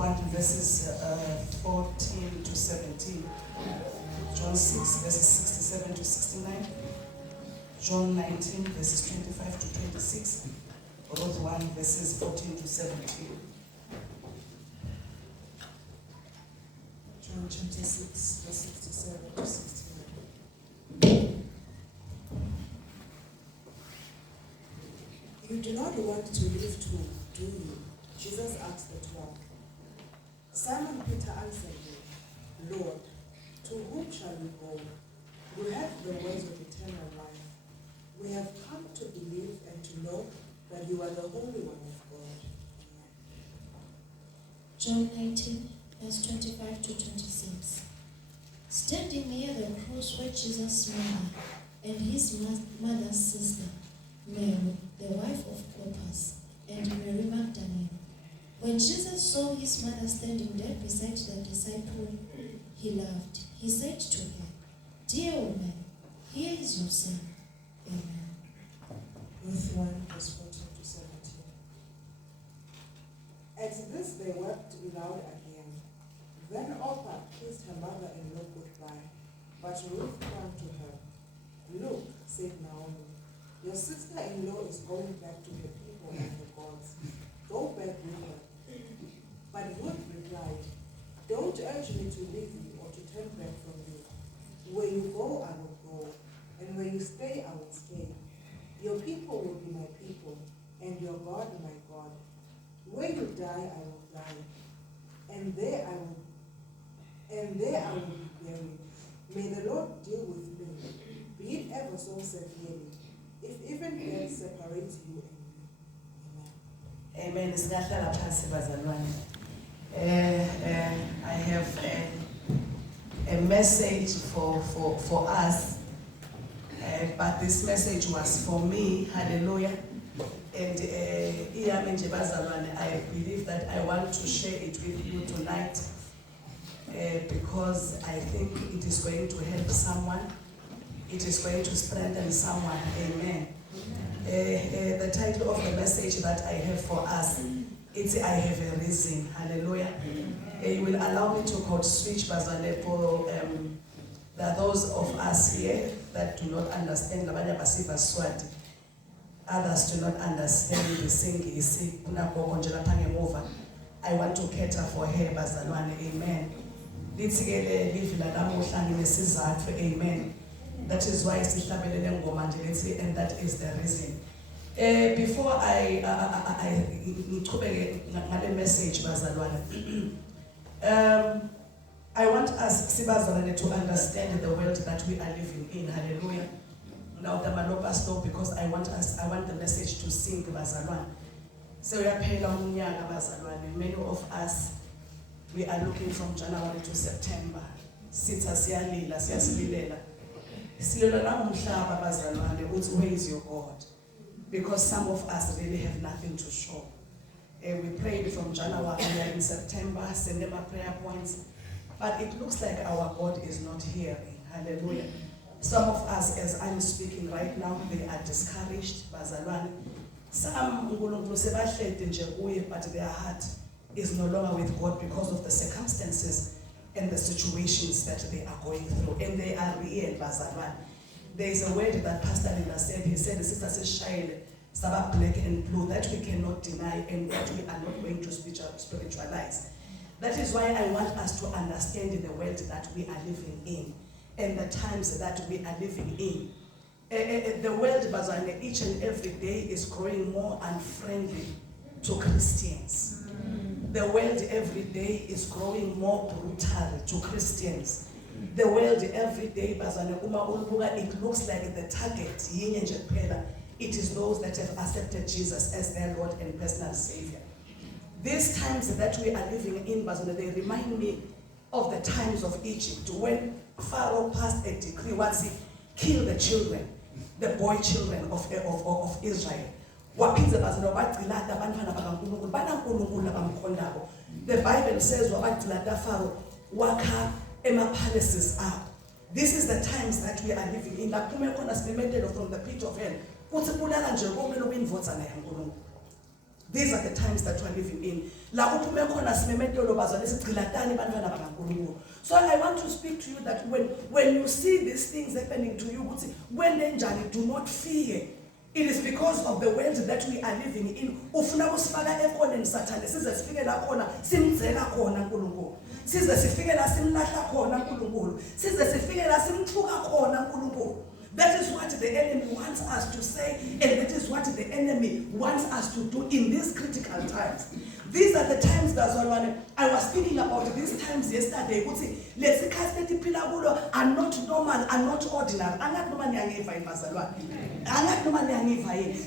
1 verses 14 to 17. John 6 verses 67 to 69. John 19 verses 25 to 26. Ruth 1 verses 14 to 17. John chapter 6 verse 67 to 69. You do not want to leave too, do you? Jesus asked the 12. Simon Peter answered him, Lord, to whom shall we go? You have the words of eternal life. We have come to believe and to know that you are the Holy One of God. Amen. John 19, verse 25 to 26. Standing near the cross were Jesus' mother and his mother's sister, Mary, the wife of Clopas, and Mary Magdalene. When Jesus saw his mother standing there beside the disciple he loved, he said to her, Dear woman, here is your son. Amen. Ruth 1 verse 14 to 17. At this they wept loud again. Then Orpah kissed her mother-in-law goodbye, but Ruth clung to her. Look, said Naomi, your sister-in-law is going back to her people and her gods. Go back with her. But Ruth replied, Don't urge me to leave you or to turn back from you. Where you go, I will go, and where you stay, I will stay. Your people will be my people, and your God my God. Where you die, I will die, and there I will be buried. May the Lord deal with me, be it ever so severely, if even death separates you and me. Amen. Amen. Singahlala phansi bazalwane. I have a message for us, but this message was for me. Hallelujah. And I believe that I want to share it with you tonight because I think it is going to help someone. It is going to strengthen someone. Amen. The title of the message that I have for us, it's I Have a Reason. Hallelujah. You will allow me to code switch bazane for there are those of us here that do not understand labanye basiva Swati. Others do not understand the Singisi. I want to cater for her bazalwane. Amen. Amen. That is why it's and that is the reason. Before I message bazalwane, I want us sibazalwane to understand the world that we are living in. Hallelujah. Now the malopa stop because I want the message to sink bazalwane. So we are paying on bazalwane. Many of us, we are looking from January to September. Sitha siyalila siyasibilela. Silola namhlaba bazalwane uthi where is your God? Because some of us really have nothing to show. We prayed from January, we are in September, send them our prayer points. But it looks like our God is not hearing. Hallelujah. Some of us, as I'm speaking right now, they are discouraged. Bazalwane. Some but their heart is no longer with God because of the circumstances and the situations that they are going through. And they are real, bazalwane. There is a word that Pastor Linda said. He said, the sister says, shine, Sabbath black and blue, that we cannot deny and that we are not going to spiritualize. That is why I want us to understand the world that we are living in and the times that we are living in. The world, bazalwane, each and every day is growing more unfriendly to Christians. The world every day is growing more brutal to Christians. The world every day, it looks like the target, it is those that have accepted Jesus as their Lord and personal Savior. These times that we are living in, they remind me of the times of Egypt when Pharaoh passed a decree, kill the children, the boy children of Israel. The Bible says Pharaoh palaces up. This is the times that we are living in. From the pit of hell. These are the times that we're living in. La uphume khona simemetelo bazalwane sigcilatani bantwana bakaNkulunkulu. So I want to speak to you that when you see these things happening to you, when njani, do not fear. It is because of the world that we are living in. Ufuna kusifaka ekhoneni Sathane size sifike la khona simdzela khona uNkulunkulu. Size sifike la simlahla khona uNkulunkulu. Size sifike la simthuka khona uNkulunkulu. That is what the enemy wants us to say, and that is what the enemy wants us to do in these critical times. These are the times that I was speaking about these times yesterday. Let's are not normal, are not ordinary.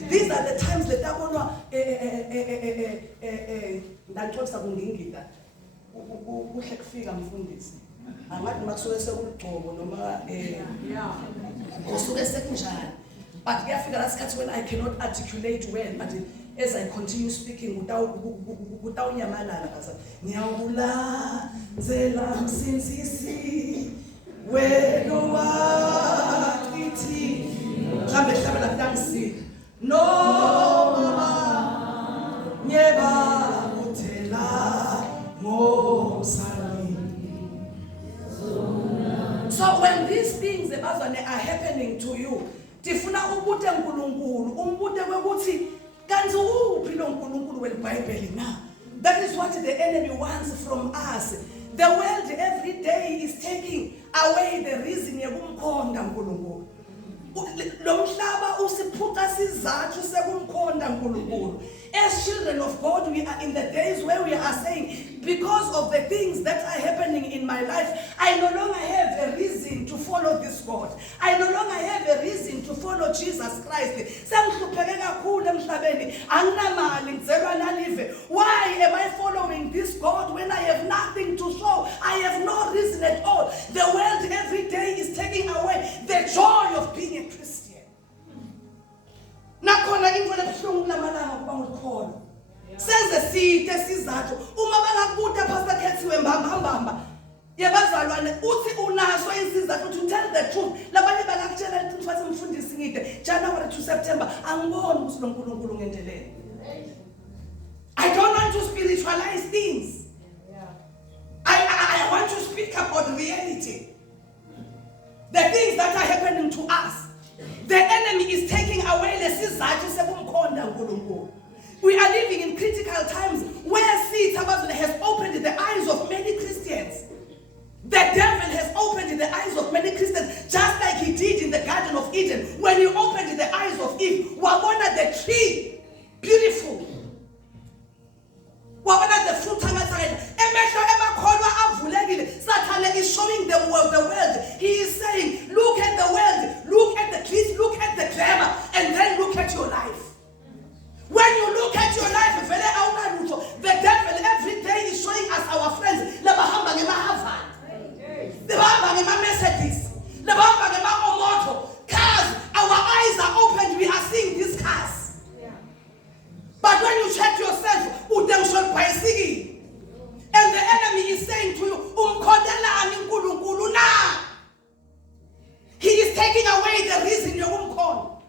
These are the times that but when I cannot articulate well, but as I continue speaking without nyamalala ngiyawula zela msinsisi wena wakithi mhlambe hlabela dansi no mama nyeba uthela ngosali. So when these things are happening to you, tifuna ubute uNkulunkulu, umbute kwekuthi kanti uphi lo uNkulunkulu weBhayibheli na? That is what the enemy wants from us. The world every day is taking away the reason yokumkhonda uNkulunkulu. Lo mhlaba usiphuca sizathu sekumkhonda uNkulunkulu. As children of God, we are in the days where we are saying, because of the things that are happening in my life, I no longer have a reason to follow this God. I no longer have a reason to follow Jesus Christ. Why am I following this God when I have nothing to show? I have no reason at all. The world every day is taking away the joy of being a Christian. Nakhona into lebuhlungu lamalanga kuba ngikholwa senze side sizathu uma bangakubuta pastor Kethiwe mbamba yebazalwane uthi unaso isizathu to tell the truth labanye bakakutshela ukuthi mfase mfundisi ngide January to September angiboni ukuthi lo uNkulunkulu ngendelele. I don't want to spiritualize things. I want to speak about reality. The things that are happening to us. The enemy is taking away the sizathu sekumkhonda uNkulunkulu. We are living in critical times where Satan has opened the eyes of many Christians. The devil has opened the eyes of many Christians, just like he did in the Garden of Eden. When he opened the eyes of Eve, wabona the tree, beautiful. Wabona the fruit outside. Satan is showing the world. He is saying, look at the world, look at the trees, look at the glamour, and then look at your life. When you look at your life, the devil every day is showing us our friends. Cars, our eyes are opened, we are seeing these cars. But when you check yourself, and the enemy is saying to you, he is taking away the reason you're umkhona.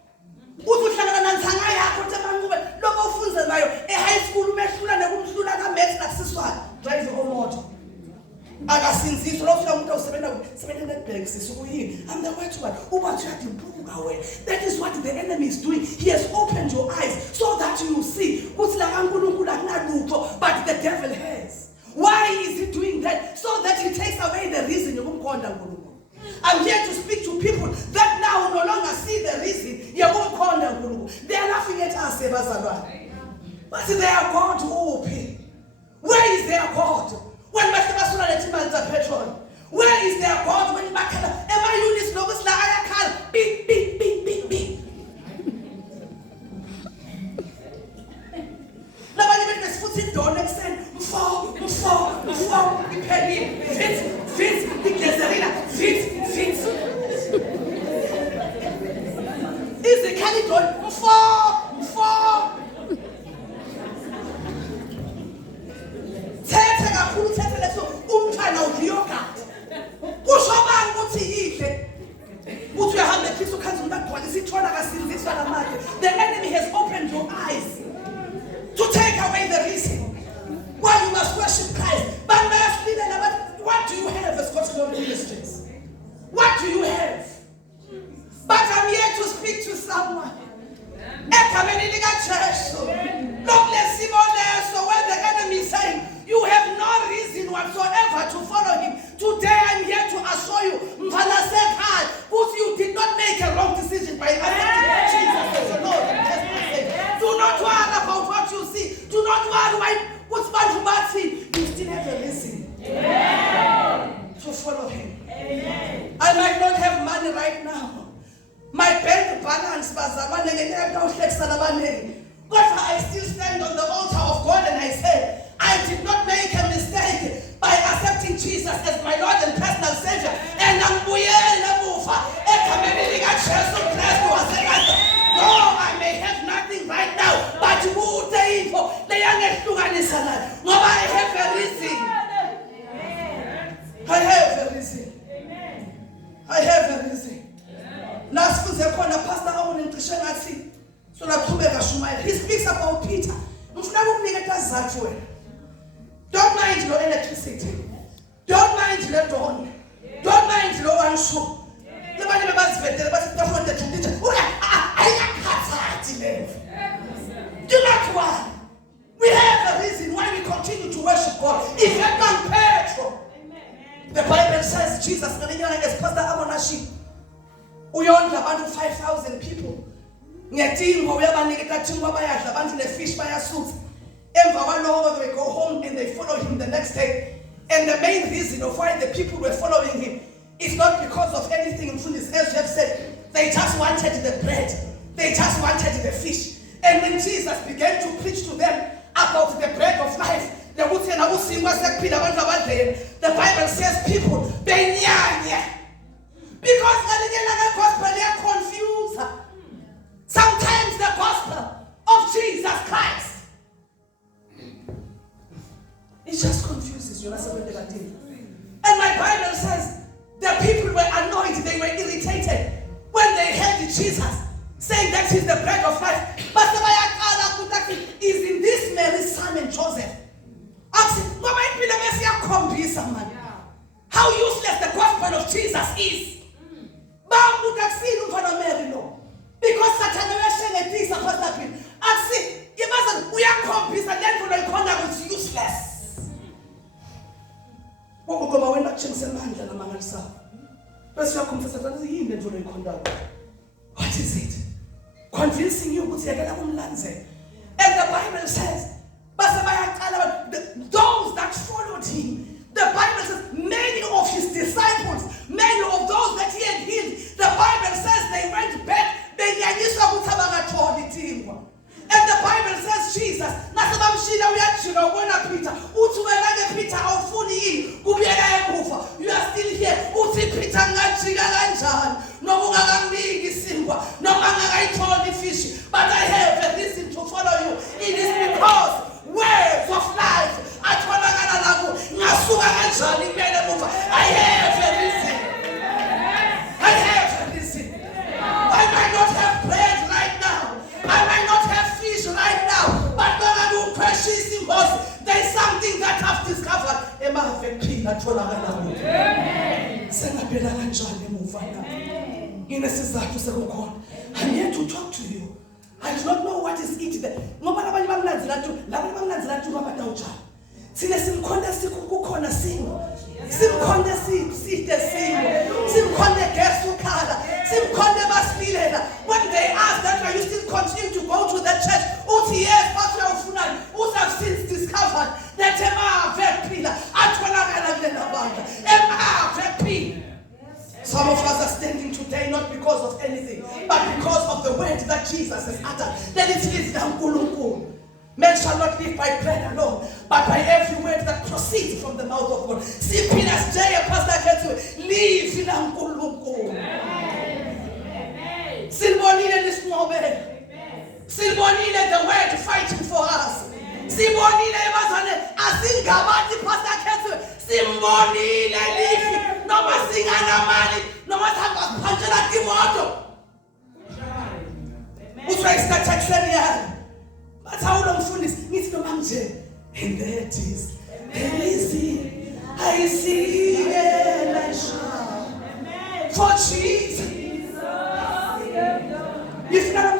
High school drive your own motor. I'm the white one. That is what the enemy is doing. He has opened your eyes so that you see. But the devil has. Why is he doing that? So that he takes away the reason you're umkhonda. I'm here to speak to people that now no longer see the reason you're umkhonda. They are laughing at us, but they are God who pay. Where is their God? When petrol, where is their God when am I Eunice Lobos la ayakal beep beep beep beep beep. Labanye bethu futhi don't extend mfo ipheli fit iglezerina fit is the candidate mfo thethe kakhulu thethe leso umntwana uliyoga kusho bani ukuthi yihle uthi uyahamba ekhisa ukhanza umuntu agcwala isithona kasinziswa namanje. The enemy has opened your eyes to take do you have? But I'm here to speak to someone. Egameni likaJesu. So when the enemy is saying, you have no reason whatsoever to follow him. Today I'm here to assure you, you did not make a wrong decision by accepting Jesus as your Lord and personal Savior. Do not worry about what you see. Do not worry why what's bad to see. You still have a reason to follow him. Amen. I might not have money right now. My bank balance was but I still stand on the altar of God and I say, I did not make a mistake by accepting Jesus as my Lord and personal Savior. And though I may have nothing right now, but I have a reason. I have a reason. I have a reason. Last week, Pastor he speaks about Peter. Don't mind your electricity. Don't mind your dawn. Don't mind your one shoe. Do not worry. We have a reason why we continue to worship God. If you're not petrol, the Bible says Jesus as Pastor Abonashi, we only about 5,000 people. The fish by a suit. They go home and they follow him the next day. And the main reason of why the people were following him is not because of anything in front of his head. You have said they just wanted the bread, they just wanted the fish. And when Jesus began to preach to them about the bread of life, the Bible says people because the gospel they are confused. Sometimes the gospel of Jesus Christ, it just confuses you. And my Bible says the people were annoyed, they were irritated when they heard Jesus saying that he's the bread of life. Is in this Mary, Simon, Joseph? How useless the gospel of Jesus is. Because Satan is we are copies and then it's useless. What is it? Convincing you. And the Bible says, those that followed him, the Bible says many of his disciples, many of those that he had healed, the Bible says they went back. And the Bible says Jesus, Peter, you are still here. But I have a reason to follow you. It is because words of life. I have a reason. I have a reason. I might not have bread right now. I might not have fish right now. But there's something that I've discovered. I'm here to talk to you. I do not know what is it there. When they ask that, are you still continue to go to the church? Yes, who have since discovered that some of us are standing today not because of anything, but because of the word that Jesus has uttered. That it is the men shall not live by bread alone, but by every word that proceeds from the mouth of God. See Peter's day, Pastor Ketsu, live in Ankulunkulu. Silbonile this moment. Silbonile the word fighting for us. Silbonile emazane asingabati Pastor Ketsu. Silbonile live. No more sing anamali. No more have punchela kimoto. Utraista chakshania. But how long for this? Needs to manage. And there it is. I see it. For Jesus. If not,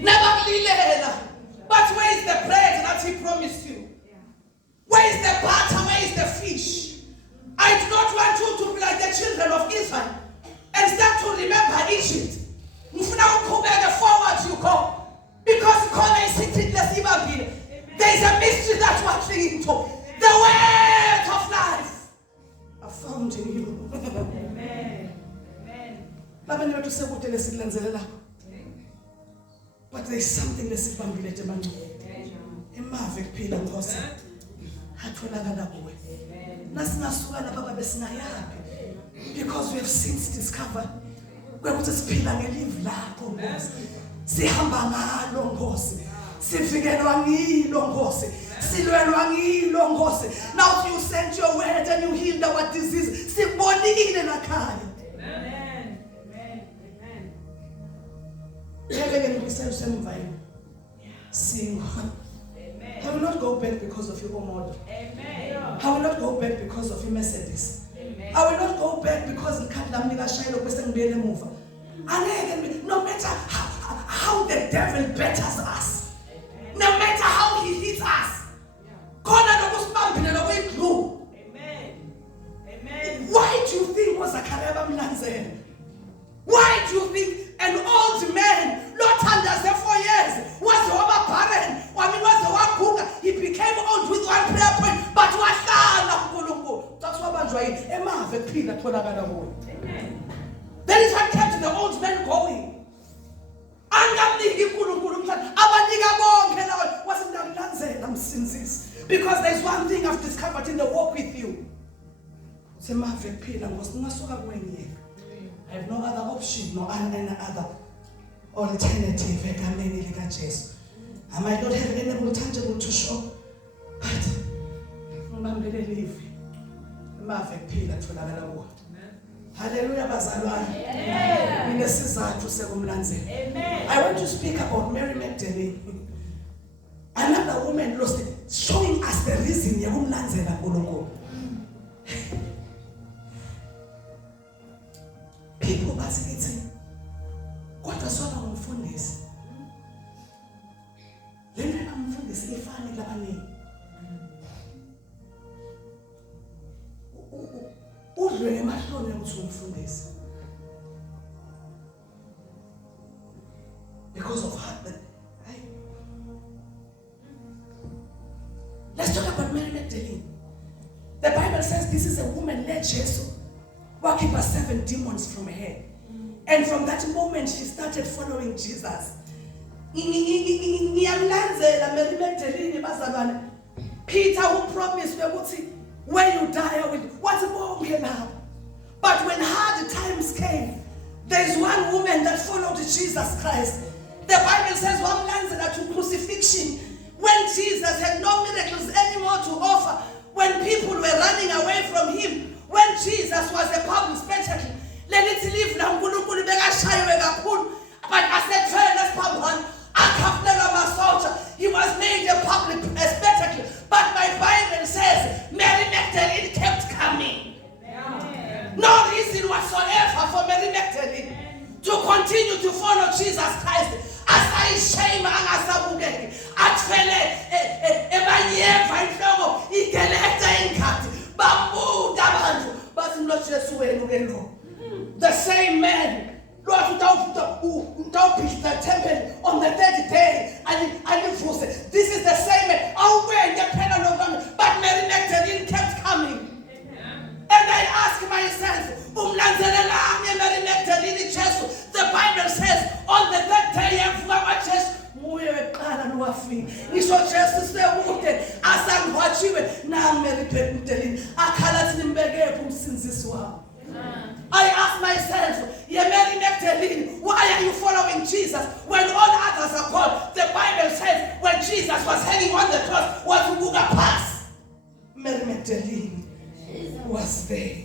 never lilela. But where is the bread that he promised you? Where is the butter? Where is the fish? I do not want you to be like the children of Israel and start to remember Egypt. Forward you go. Because there is a mystery that we're clinging to. The word of life are found in you. Amen. Amen. But there is something that's about emave kuphila Nkosi atholakala kuwe nasingasuka lapha baba besingayapi because we have since discovered ukuthi siphila ngelive lakho Nkosi sihamba ngalo Nkosi sivikelwa ngilo Nkosi silwelwa ngilo Nkosi. Now you sent your word and you healed our disease sibonile lakhaya. Amen. Amen. Sing. I will not go back because of your model. Amen. I will not go back because of your Mercedes. Amen. I will not go back because no matter how the devil batters us, no matter how he hits us, why do you think was a Kareba Mlanzen? Why do you think an old man, not under 4 years, was barren? I mean, was the one cook? He became old with one prayer point, but was that's what I'm trying. That is what kept the old man going. Because there's one thing I've discovered in the walk with you. I have no other option, no any other alternative. I might not have anything tangible to show, but I'm believe. Hallelujah, bazalwane. Amen. I want to speak about Mary Magdalene. Another woman lost it, showing us the reason yakumlandzela uNkulunkulu. People basithi kodwa sona ngumfundisi. Lento engumfundisi ifani labanini. Udlwe ngemahloni ukuthi umfundisi. Because of her. Let's talk about Mary Magdalene. The Bible says this is a woman led Jesus. Walking past 7 demons from her. And from that moment, she started following Jesus. Peter who promised, when you die, I will. What's more now? But when hard times came, there's one woman that followed Jesus Christ. The Bible says one lands to crucifixion. When Jesus had no miracles anymore to offer, when people were running away from him, when Jesus was a public spectacle, let it live now. But I said, he was made a public spectacle. But my Bible says Mary Magdalene kept coming. No reason whatsoever for Mary Magdalene to continue to follow Jesus Christ. As I shame angasabukeki athwele ebanyeva inhlobo igelekta inkhathi babuda abantu bathi lo Jesu wenu ke lo. The same man Lord utawuphisa the temple on the 3rd day and this is the same man. But Mary Magdalene kept coming. And I ask myself, Mary Magdalene Jesu. The Bible says on the 3rd day I ask myself, Mary Magdalene, why are you following Jesus when all others are called? The Bible says when Jesus was hanging on the cross, was Buga Pass. Mary Magdalene was there.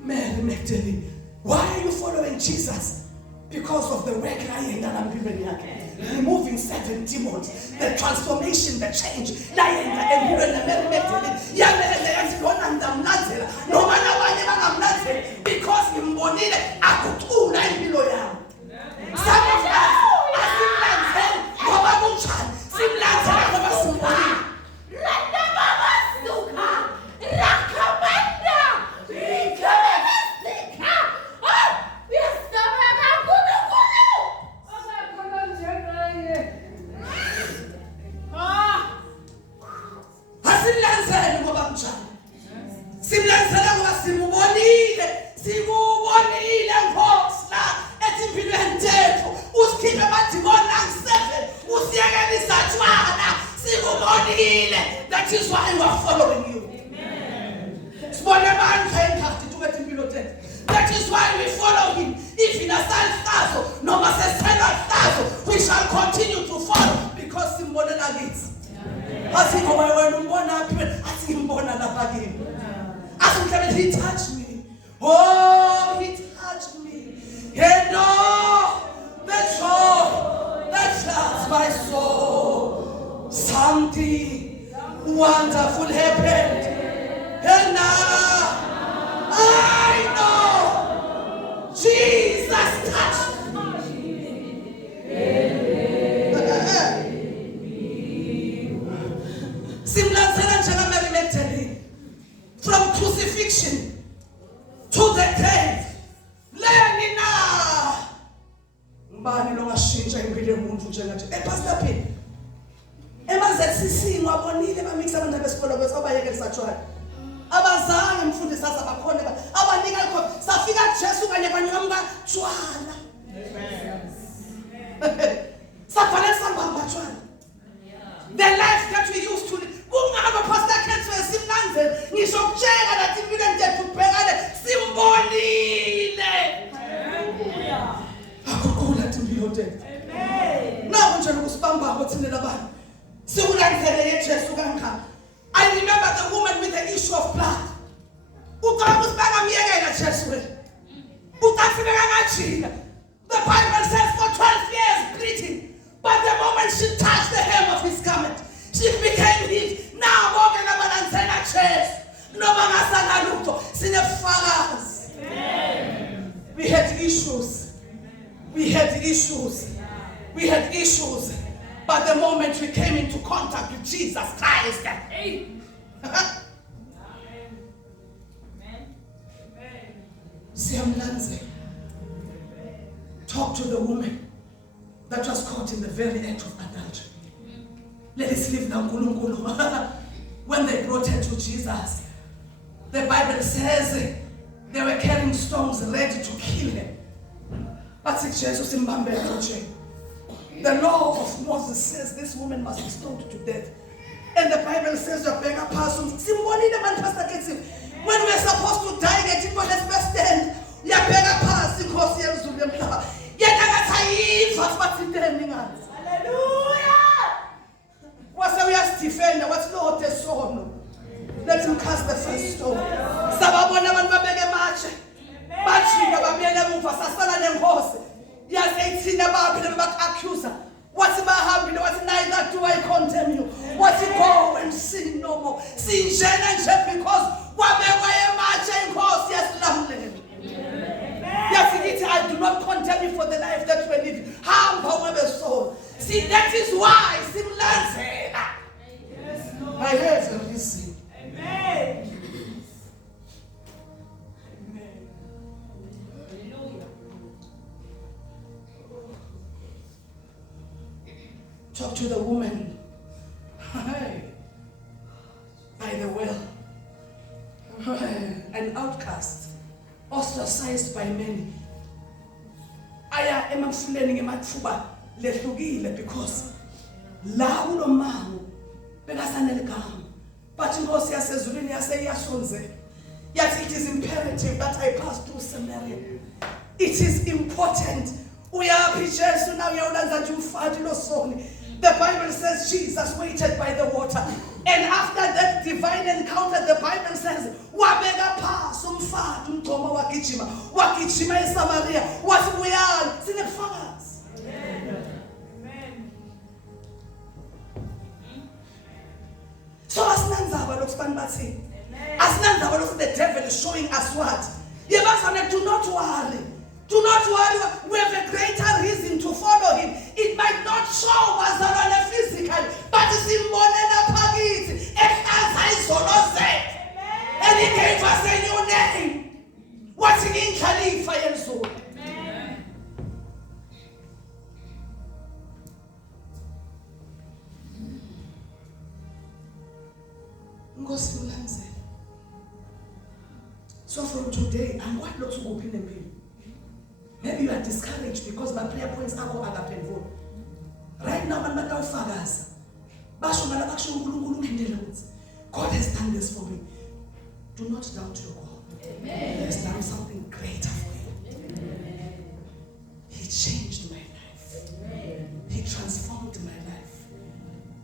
Mary Magdalene, why are you following Jesus? Because of the work lying that I'm giving you. Removing 7 demons, the transformation, the change. No matter That is why we are following you. That is why we follow him. If in a saltazo, no master, we shall continue to follow because he more than against. As he he touched me. Oh, he touched me. And no, the joy that floods my soul. Something wonderful happened. And now I know Jesus touched me. From crucifixion to the grave. Learning now. Mbani lo ngashintsha impilo yomuntu njengathi. Pastor P. Emazetsisi ngwabonile bamixa abantu besikolo kwethu abayeke lisatshwana. Abazange mfundisi sasa bakhona abanika lokho safika Jesu kanye banqamuka tshwana. Amen. Safanele sambamba tshwana. The life that we used to live. Kungaba Pastor Kenzo esimnanze ngisho kutshela nathi impilo entethu ubhekane simbonile. Akukhula impilo entethu. Amen. Naku nje lokusibamba kwathina labantu. Sikulandzele yeJesu kangaka. I remember the woman with the issue of blood. Uqala usibanga miyekela Jesu wena. Uqasibeka ngajika. The Bible says for 12 years bleeding, but the moment she touched the hem of his garment, she became healed. Now bonke labalandzela Jesu. Noma ngasana lutho sinefakazi. Amen. We had issues. We had issues. We had issues. But the moment we came into contact with Jesus Christ, hey. Siyamlanze. Talk to the woman that was caught in the very act of adultery. Let us live now. When they brought her to Jesus, the Bible says they were carrying stones ready to kill her. But Jesus in the law of Moses says this woman must be stoned to death. And the Bible says when we're supposed to die, let's best stand. Hallelujah. We are defender. What's Lord the son? Let him cast the first stone. Sababona abantu babeke matshe. Bajika babiyele emuva sasala nenkosi. Yaze ithina baphile baka-accuser. Wathi bahambile wathi neither do I condemn you. Wathi go and sin no more. Sinjena nje because wabekwa ematshe inkosi yasilamulela. Yathi ithi I do not condemn you for the life that you are living. Hamba webe soul. See, that is why simlanzela. I have a reason. Amen. Amen. Hallelujah. Talk to the woman by the well. An outcast, ostracized by many. Aya emamfuleni ngemathuba lehlukile because la unomango bekasanele gama. But inkosi yasezulwini yaseyashonze. Yet it is imperative that I pass through Samaria. It is important. The Bible says Jesus waited by the water. And after that divine encounter, the Bible says, wabeka pass umfati umthoma wagijima. Wagijima eSamaria. Wathi buyani sinebufakazi. So asinandzaba lokusibani bathi. Asinandzaba lokuthi the devil is showing us what? Yebafana, do not worry. Do not worry. We have a greater reason to follow him. It might not show bazalwane physically, but it's imbonela phakathi. Ehlaza izono zethu. And he gave us a new name. What's in Khalifa yezulu? So from today, I'm quite not to open a bill. Maybe you are discouraged because my prayer points are all agape. Right now, I'm not going to Basho malabakusho uNkulunkulu ungindele ukuthi God has done this for me. Do not doubt your God. Amen. He has done something greater for you. Amen. He changed my life. Amen. He transformed my life.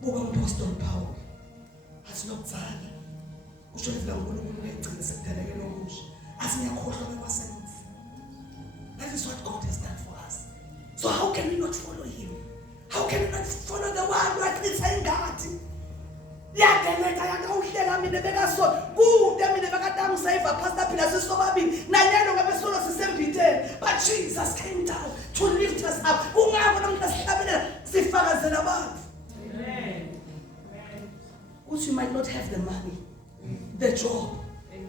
Buka Apostle Paul. Asilokuzala. Usho levela uNkulunkulu ngegcina sekudalekela omusha. Asingakhohlwa bekwasemuva. That is what God has done for us. So how can we not follow him? How can we not follow the one like this and God? Yadeleka yakawuhlela mina bekaso kude mina bekadamu save pastor phila sisobabili nanyalo ngabe solo sisembitheni, but Jesus came down to lift us up. Ungako namuntu sihlabela sifakazela abantu. Amen. You might not have the money, the job,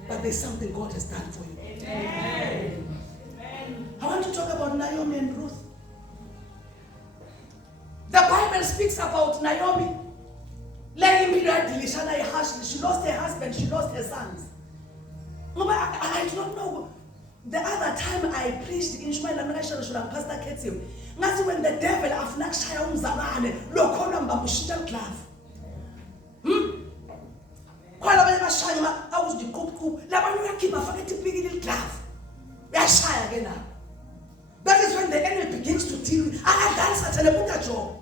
but there's something God has done for you. Amen. I want to talk about Naomi and Ruth. The Bible speaks about Naomi. She lost her husband, she lost her sons. I do not know. The other time I preached in Ishmael and Pastor Ketim, that's when the devil afnak shaya umzalane lokhona mbambushintsha glove. Kwala banye bashaya awuziqhubqhu labanye uyakhipha faka ipikile glove. Uyashaya ke na. That is when the enemy begins to deal with job.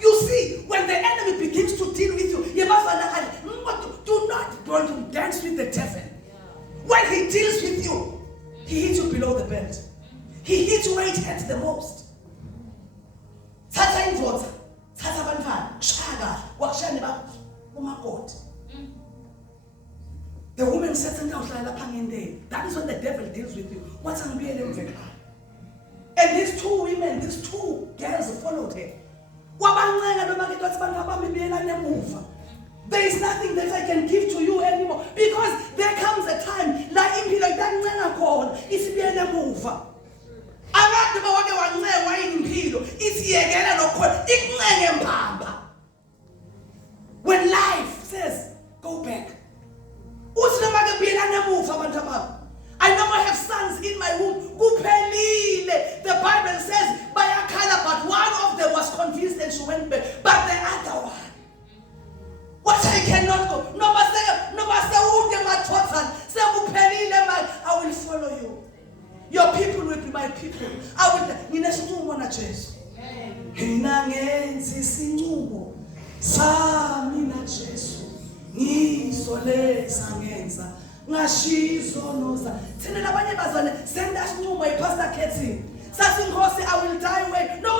You see, when the enemy begins to deal with you, you must do not dance with the devil. When he deals with you, he hits you below the belt. He hits you where it hurts the most. Oh my God. The woman sits down there. That is when the devil deals with you. What's unbearable? And these two women, these two girls followed her. There is nothing that I can give to you anymore, because there comes a time like that called it's being a mover. When life says go back, I never have sons in my womb. The Bible says, but one of them was convinced and she went back. But the other one, what I cannot go. I will follow you. Your people will be my people. I will. Ngashizonoza thina labanye bazane senda sinqumo yiPastor Kethi sathi Nkosi I will die away no